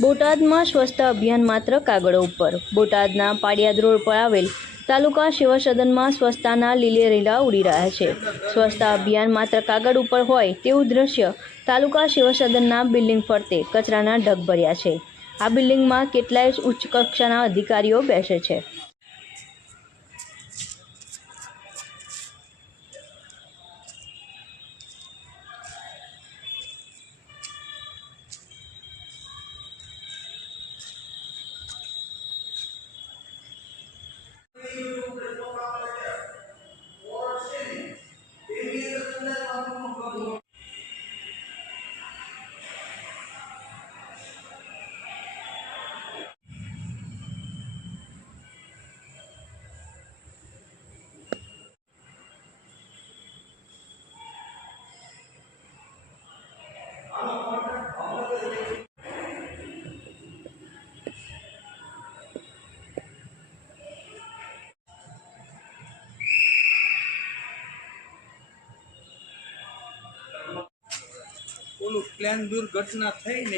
બોટાદમાં સ્વચ્છતા અભિયાન માત્ર કાગળો ઉપર। બોટાદના પાડિયાદ રોડ પર આવેલ તાલુકા સેવા સદનમાં સ્વચ્છતાના લીલેરીલા ઉડી રહ્યા છે। સ્વચ્છતા અભિયાન માત્ર કાગળ ઉપર હોય તેવું દ્રશ્ય તાલુકા સેવા સદનના બિલ્ડિંગ ફરતે કચરાના ઢગ ભર્યા છે। આ બિલ્ડિંગમાં કેટલાય ઉચ્ચ કક્ષાના અધિકારીઓ બેસે છે। ઓલું પ્લેન દુર્ઘટના થઈ ને